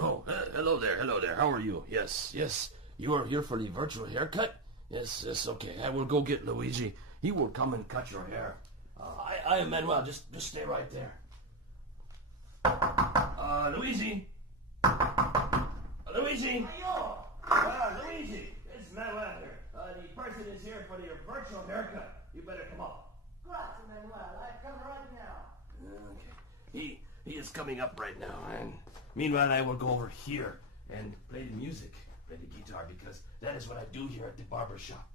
Oh, hello there, hello there. How are you? Yes, yes. You are here for the virtual haircut? Yes, yes, okay. I will go get Luigi. He will come and cut your hair. I am Manuel. Just stay right there. Luigi? Luigi? Luigi, it's Manuel here. The person is here for your virtual haircut. You better come up. Grazie, Manuel. I come right now. Okay. He is coming up right now, and meanwhile I will go over here and play the music, play the guitar, because that is what I do here at the barber shop.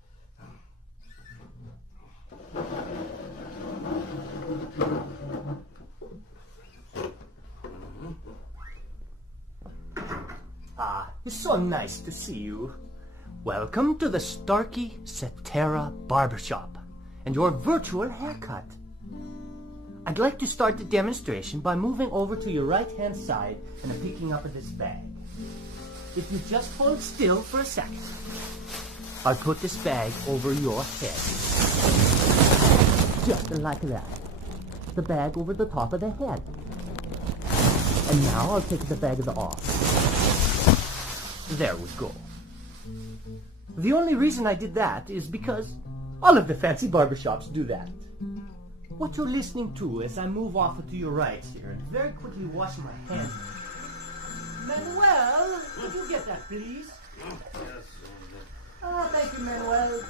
It's so nice to see you. Welcome to the Starkey Cetera Barbershop and your virtual haircut. I'd like to start the demonstration by moving over to your right-hand side and picking up this bag. If you just hold still for a second, I'll put this bag over your head. Just like that. The bag over the top of the head. And now I'll take the bag off. There we go. The only reason I did that is because all of the fancy barbershops do that. What you're listening to as I move off to your right here and very quickly wash my hands. Manuel, could you get that, please? Yes. Thank you, Manuel.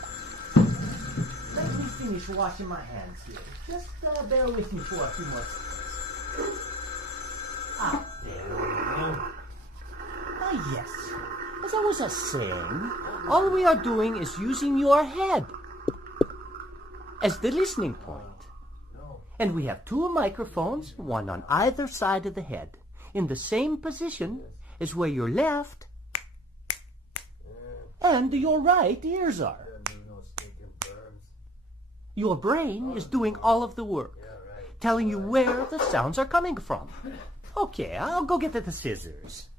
Let me finish washing my hands here. Just bear with me for a few more seconds. There we go. Yes. As I was saying, all we are doing is using your head as the listening point. And we have two microphones, one on either side of the head, in the same position as where your left and your right ears are. Your brain is doing all of the work, telling you where the sounds are coming from. Okay, I'll go get the scissors.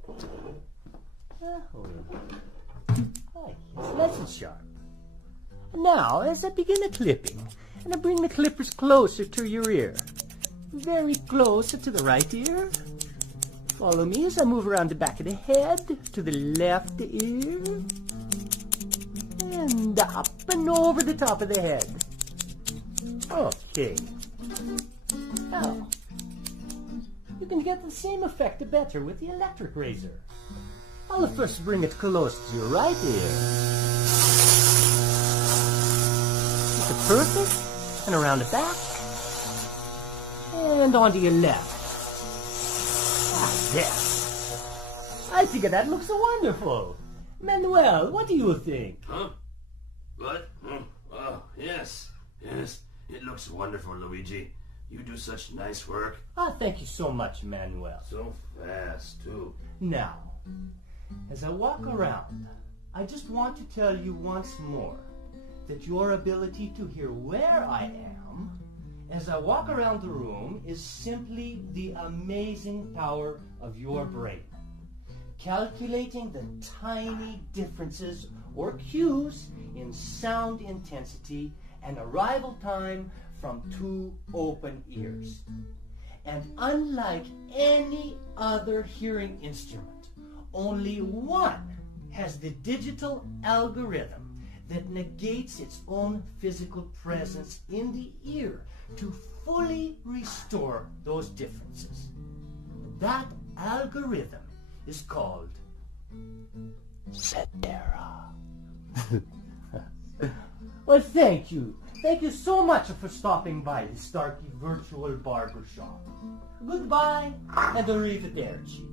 It's nice and sharp. Now, as I begin the clipping, and I bring the clippers closer to your ear, very close to the right ear. Follow me as I move around the back of the head to the left ear, and up and over the top of the head. Okay. Now, you can get the same effect better with the electric razor. I'll first bring it close to your right ear. It's perfect, and around the back, and onto your left. There. I think that looks wonderful. Manuel, what do you think? Huh? What? Oh, yes. Yes, it looks wonderful, Luigi. You do such nice work. Thank you so much, Manuel. So fast, too. Now, as I walk around, I just want to tell you once more that your ability to hear where I am as I walk around the room is simply the amazing power of your brain. Calculating the tiny differences or cues in sound intensity and arrival time from two open ears. And unlike any other hearing instrument, only one has the digital algorithm that negates its own physical presence in the ear to fully restore those differences. That algorithm is called Cetera. Well, thank you. Thank you so much for stopping by the Starkey Virtual Barbershop. Goodbye and arrivederci.